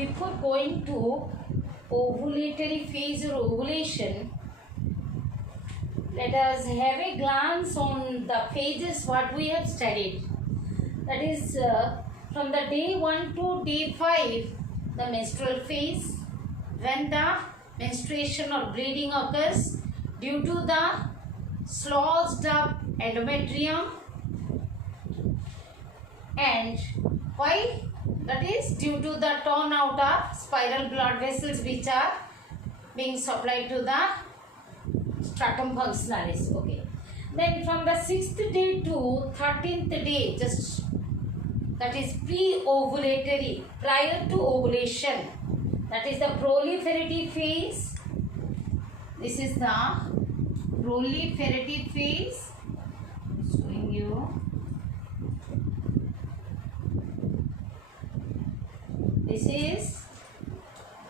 before going to ovulatory phase or ovulation, let us have a glance on the phases what we have studied. That is from the day 1 to day 5, the menstrual phase, when the menstruation or bleeding occurs due to the closed up endometrium. And why? That is due to the torn out of spiral blood vessels which are being supplied to the stratum functionalis. Okay. Then from the 6th day to 13th day, just that is pre-ovulatory, prior to ovulation. That is the proliferative phase. This is the proliferative phase. Showing you. This is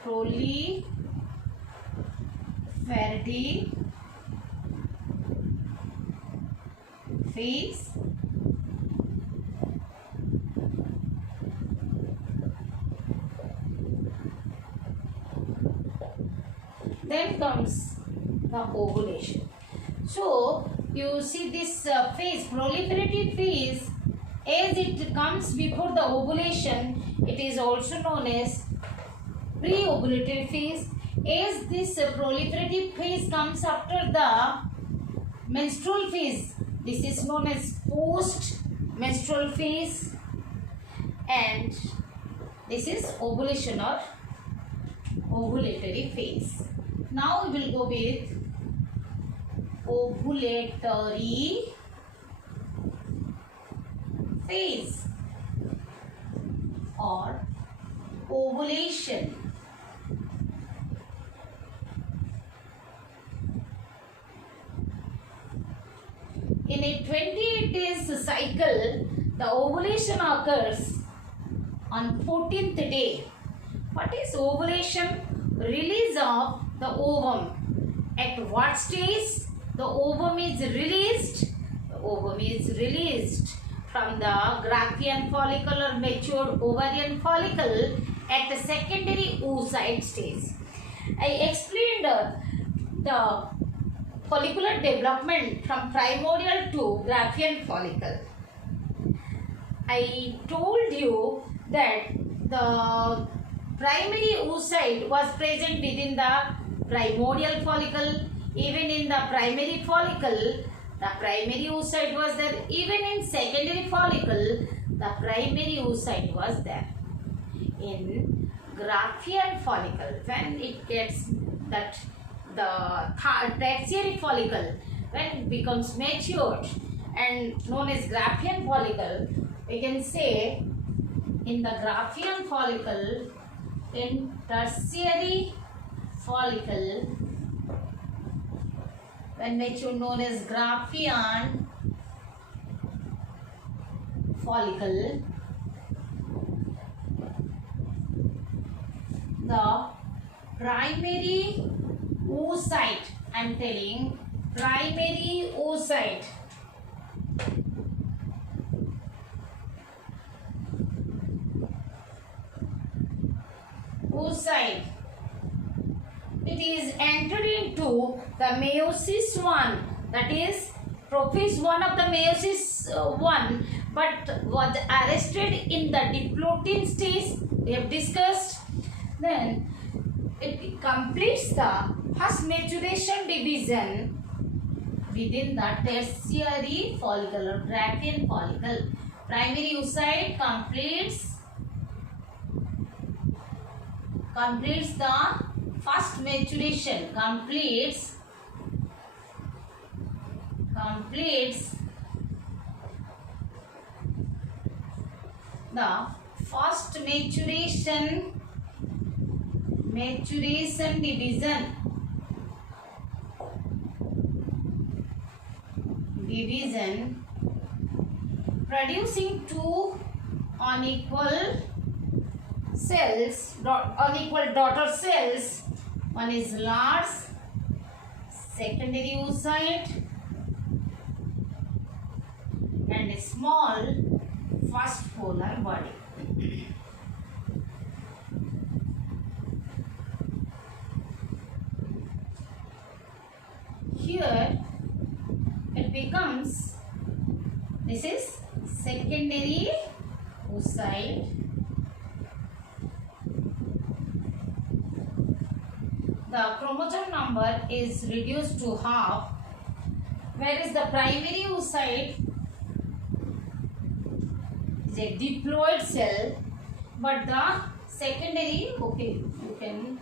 proliferative phase. Then comes the ovulation. So you see this phase, proliferative phase, as it comes before the ovulation, it is also known as pre-ovulatory phase. As this proliferative phase comes after the menstrual phase, this is known as post-menstrual phase, and this is ovulation or ovulatory phase. Now we will go with ovulatory phase or ovulation. In a 28 days cycle, the ovulation occurs on 14th day. What is ovulation? Release of the ovum. At what stage the ovum is released? The ovum is released from the Graafian follicle or matured ovarian follicle at the secondary oocyte stage. I explained the follicular development from primordial to Graafian follicle. I told you that the primary oocyte was present within the primordial follicle. Even in the primary follicle, the primary oocyte was there. Even in secondary follicle, the primary oocyte was there. In Graafian follicle, when it gets that the tertiary follicle, when it becomes matured and known as Graafian follicle, we can say in the Graafian follicle, in tertiary follicle, when matured, known as Graafian follicle, the primary oocyte, I am telling primary oocyte, it is entered into the meiosis 1, that is prophase 1 of the meiosis 1, but was arrested in the diplotin stage, we have discussed. Then it completes the first maturation division within the tertiary follicle or Graafian follicle. Primary oocyte completes the first maturation, completes the first maturation division producing two unequal cells, unequal daughter cells. One is large secondary oocyte and a small first polar body. secondary oocyte the chromosome number is reduced to half, whereas the primary oocyte is a diploid cell, but the secondary, okay, you can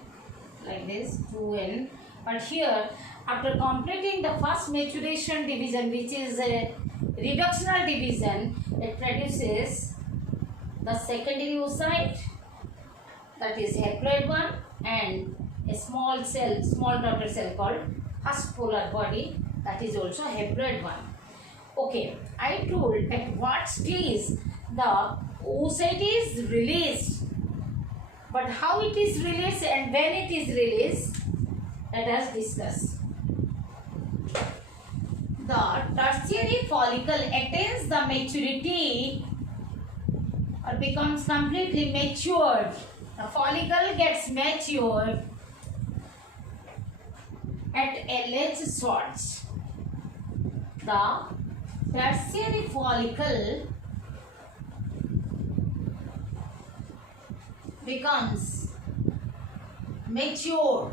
like this 2n, but here after completing the first maturation division, which is a reductional division, it produces the secondary oocyte, that is haploid one, and a small cell, small daughter cell called first polar body, that is also haploid one. Okay, I told at what stage the oocyte is released, but how it is released and when it is released, let us discuss. The tertiary follicle attains the maturity or becomes completely matured. The follicle gets matured at LH sorts. The tertiary follicle becomes matured,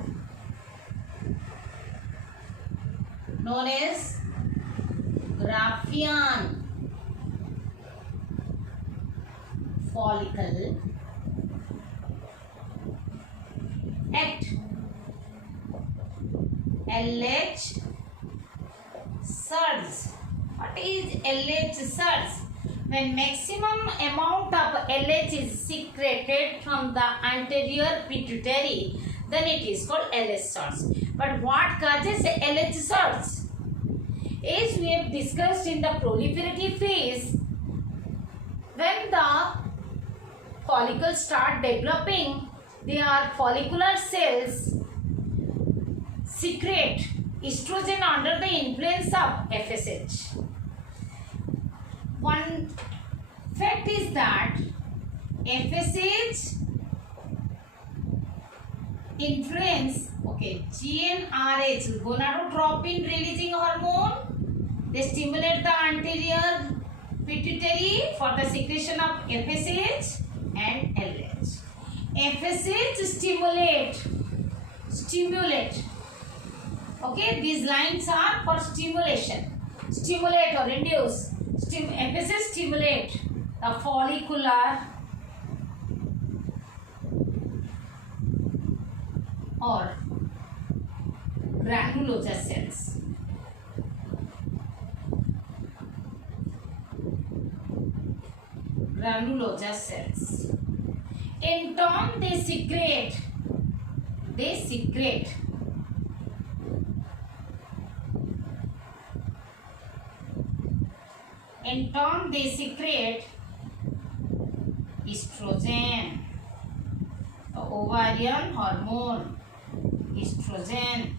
known as Graafian follicle at LH surge. What is LH surge? When maximum amount of LH is secreted from the anterior pituitary, then it is called LH surge. But what causes LH surge? As we have discussed in the proliferative phase, when the follicles start developing, their follicular cells secrete estrogen under the influence of FSH. One fact is that FSH influence, okay, GnRH, gonadotropin releasing hormone, they stimulate the anterior pituitary for the secretion of FSH and LH. FSH stimulate. Okay, these lines are for stimulation. Stimulate or induce. FSH stimulate the follicular or granulosa cells. Granulosa cells. In turn, they secrete. In turn, they secrete estrogen, the ovarian hormone, estrogen.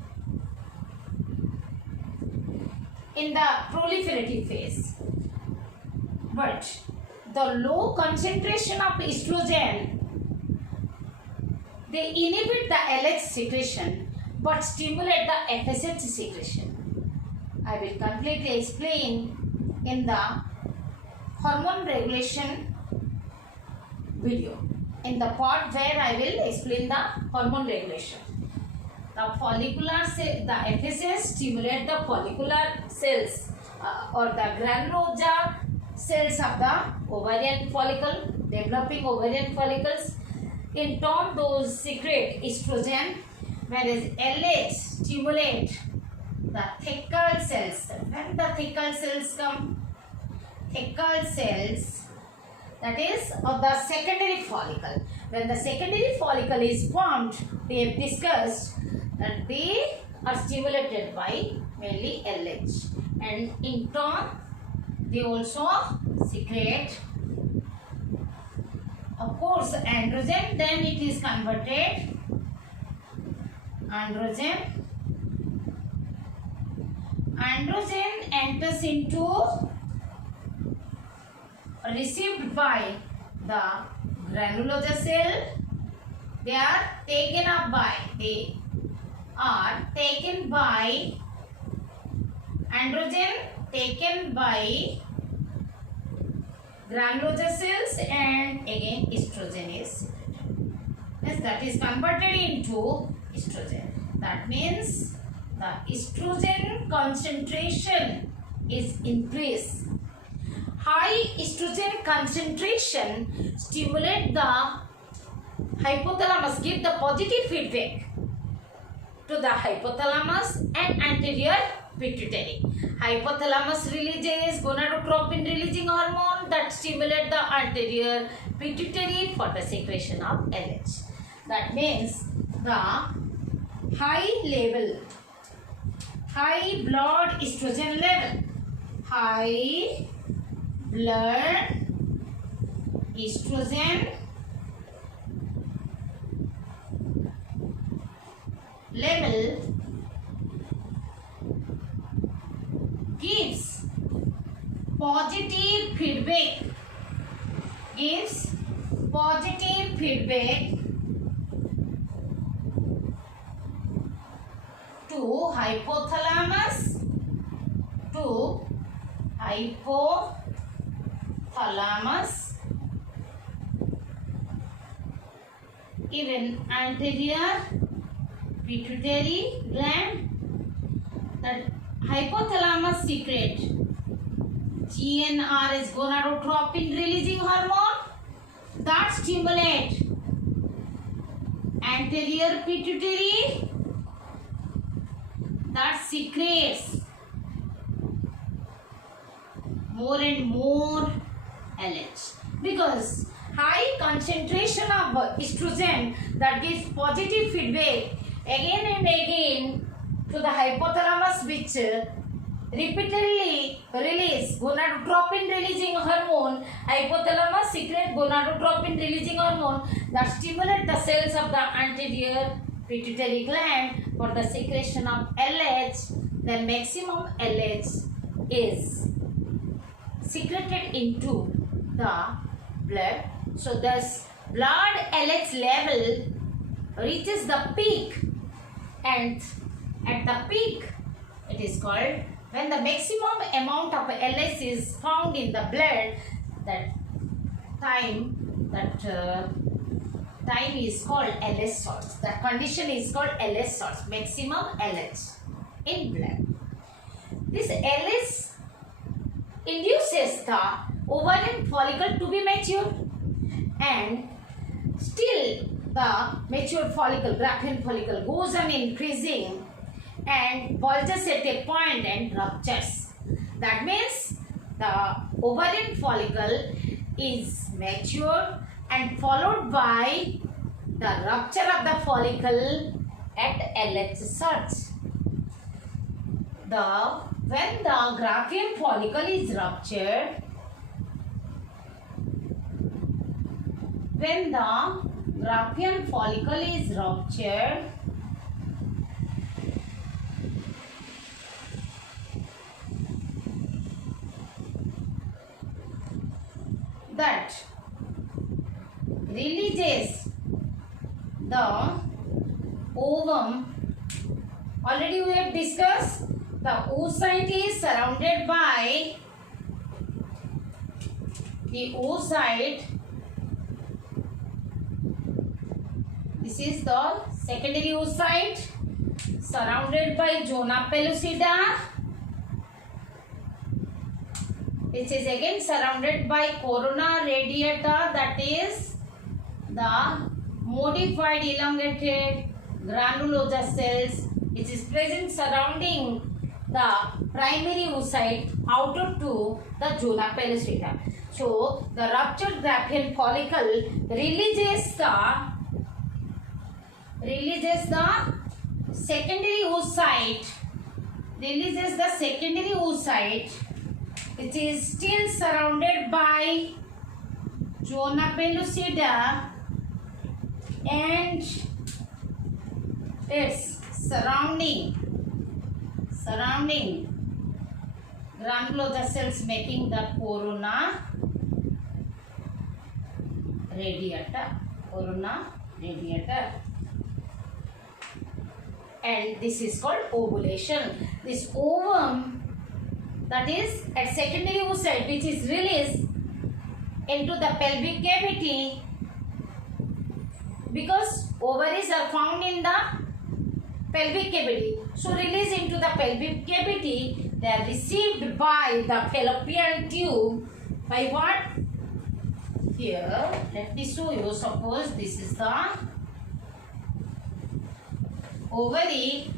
In the proliferative phase, but the low concentration of estrogen, they inhibit the LH secretion but stimulate the FSH secretion. I will completely explain in the hormone regulation video, in the part where I will explain the hormone regulation. The follicular cell, the FSH stimulate the follicular cells or the granulosa cells of the ovarian follicle, developing ovarian follicles. In turn, those secrete estrogen, whereas LH stimulate the thecal cells. When the thecal cells come, thecal cells, that is of the secondary follicle. When the secondary follicle is formed, we have discussed that they are stimulated by mainly LH, and in turn they also secrete, of course, androgen. Then it is converted androgen enters into, received by the granulosa cell. They are taken up by, androgen taken by granulosa cells and again estrogen is secreted. Yes, that is converted into estrogen. That means the estrogen concentration is increased. High estrogen concentration stimulate the hypothalamus, give the positive feedback to the hypothalamus and anterior pituitary. Hypothalamus releases gonadotropin releasing hormone that stimulate the anterior pituitary for the secretion of LH. That means the high blood estrogen level, high blood estrogen level gives positive feedback, to hypothalamus, even anterior pituitary gland. That hypothalamus secrete GnR is gonadotropin releasing hormone that stimulate anterior pituitary, that secretes more and more LH, because high concentration of estrogen that gives positive feedback again and again to the hypothalamus, which repeatedly release gonadotropin releasing hormone. Hypothalamus secrete gonadotropin releasing hormone that stimulate the cells of the anterior pituitary gland for the secretion of LH. The maximum LH is secreted into the blood. So thus blood LH level reaches the peak, and at the peak it is called, when the maximum amount of LH is found in the blood, that time is called LH salts. That condition is called LH salts, maximum LH in blood. This LH induces the ovarian follicle to be mature, and still the mature follicle, Graafian follicle, goes on increasing and bulges at a point and ruptures. That means the ovarian follicle is mature and followed by the rupture of the follicle at LH source. When the Graafian follicle is ruptured, that releases the ovum. Already we have discussed, the oocyte is surrounded by the oocyte. This is the secondary oocyte surrounded by zona pellucida, which is again surrounded by corona radiata, that is the modified elongated granulosa cells, which is present surrounding the primary oocyte outer to the zona pellucida. So the ruptured Graafian follicle releases the secondary oocyte, which is still surrounded by zona pellucida and its surrounding granulosa cells, making the corona radiata. And this is called ovulation. This ovum, that is at secondary oocyte, which is released into the pelvic cavity, because ovaries are found in the pelvic cavity. So release into the pelvic cavity, they are received by the fallopian tube by what? Here, let me show you. Suppose this is the ovary.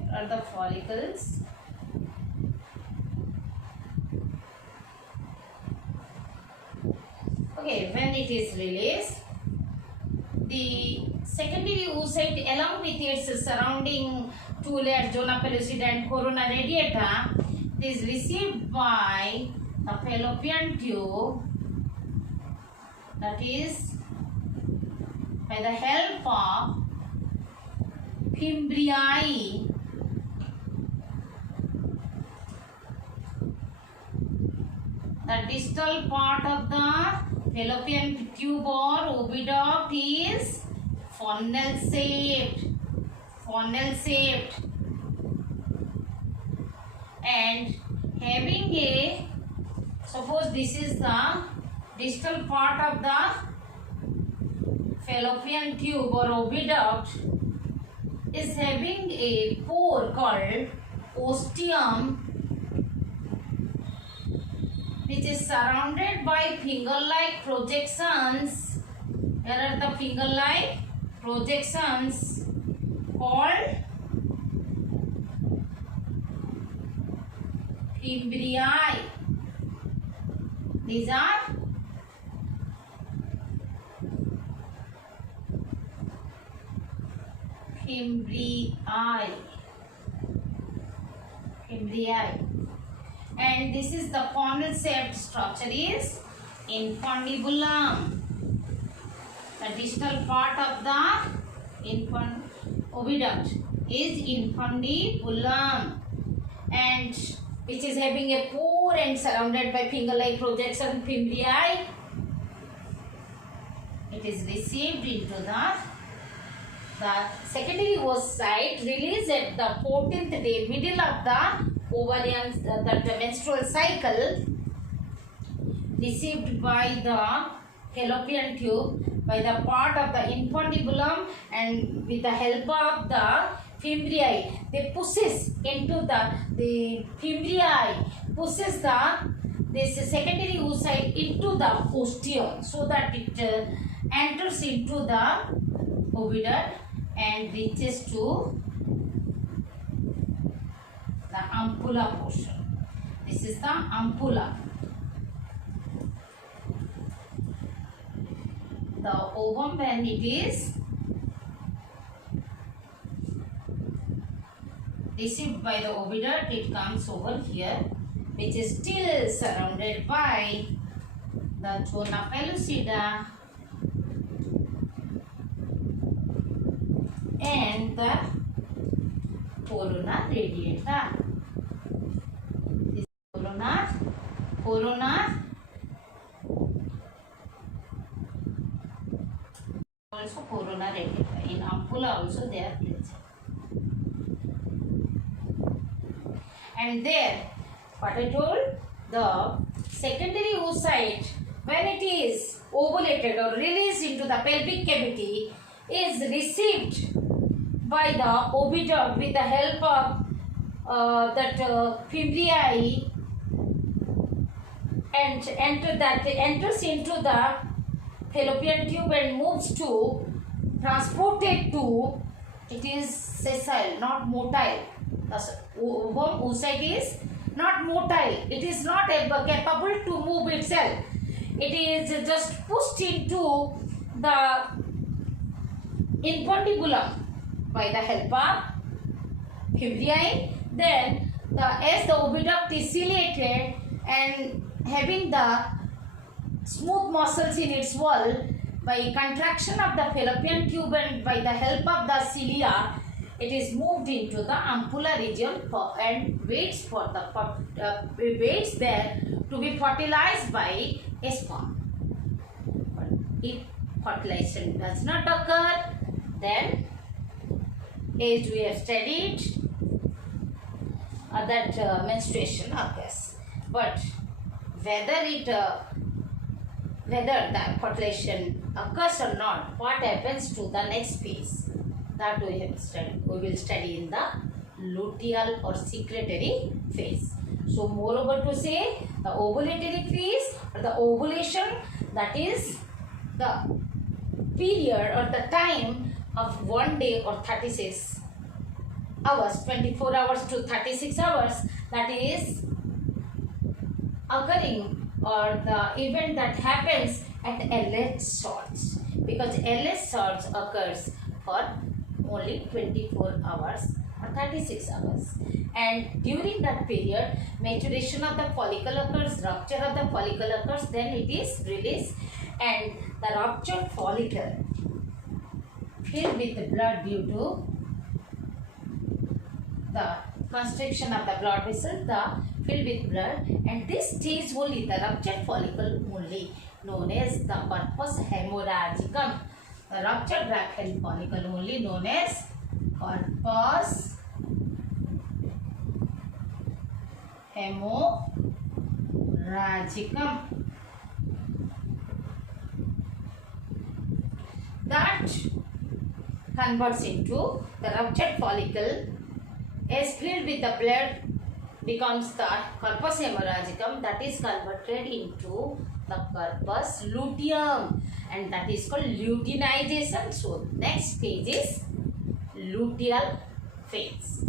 Here are the follicles. Okay, when it is released, the secondary oocyte along with its surrounding two layers, zona pellucida and corona radiata, is received by the fallopian tube, that is by the help of fimbriae. The distal part of the fallopian tube or oviduct is funnel shaped, and having a, suppose this is the distal part of the fallopian tube or oviduct, is having a pore called ostium, which is surrounded by finger-like projections. Here are the finger-like projections called fimbriae. These are fimbriae. And this is the funnel-shaped structure is infundibulum. The distal part of the oviduct is infundibulum, and which is having a pore and surrounded by finger-like projection fimbriae. It is received into the secondary oocyte, released at the 14th day, middle of the ovarian, the menstrual cycle, received by the fallopian tube by the part of the infundibulum, and with the help of the fimbriae, they pushes into the fimbriae pushes this secondary oocyte into the ostium, so that it enters into the oviduct and reaches to the ampulla portion. This is the ampulla. The ovum, when it is received by the oviduct, it comes over here, which is still surrounded by the zona pellucida and the corona radiata. This corona also corona radiata. In ampulla also they are present. And there, what I told, the secondary oocyte, when it is ovulated or released into the pelvic cavity, is received by the oviduct with the help of fimbriae, and enters into the fallopian tube and moves to, transported to, it is sessile, not motile. The ovum oocyte is not motile. It is not capable to move itself. It is just pushed into the infundibulum by the help of fimbriae. Then as the oviduct is ciliated and having the smooth muscles in its wall, by contraction of the fallopian tube and by the help of the cilia, it is moved into the ampulla region and waits there to be fertilized by a sperm. If fertilization does not occur, then as we have studied that menstruation occurs. But whether the fertilization occurs or not, what happens to the next phase, that we will study in the luteal or secretory phase. So moreover to say, the ovulatory phase or the ovulation, that is the period or the time of 1 day or 36 hours, 24 hours to 36 hours, that is occurring, or the event that happens at LH salts, because LH salts occurs for only 24 hours or 36 hours, and during that period maturation of the follicle occurs, rupture of the follicle occurs, then it is released, and the ruptured follicle filled with the blood due to the constriction of the blood vessel, the filled with blood, and this stage only, the ruptured follicle only, known as the corpus hemorrhagicum. The ruptured brachal follicle only known as corpus hemorrhagicum. That converts into the ruptured follicle is filled with the blood, becomes the corpus hemorrhagicum, that is converted into the corpus luteum, and that is called luteinization. So next phase is luteal phase.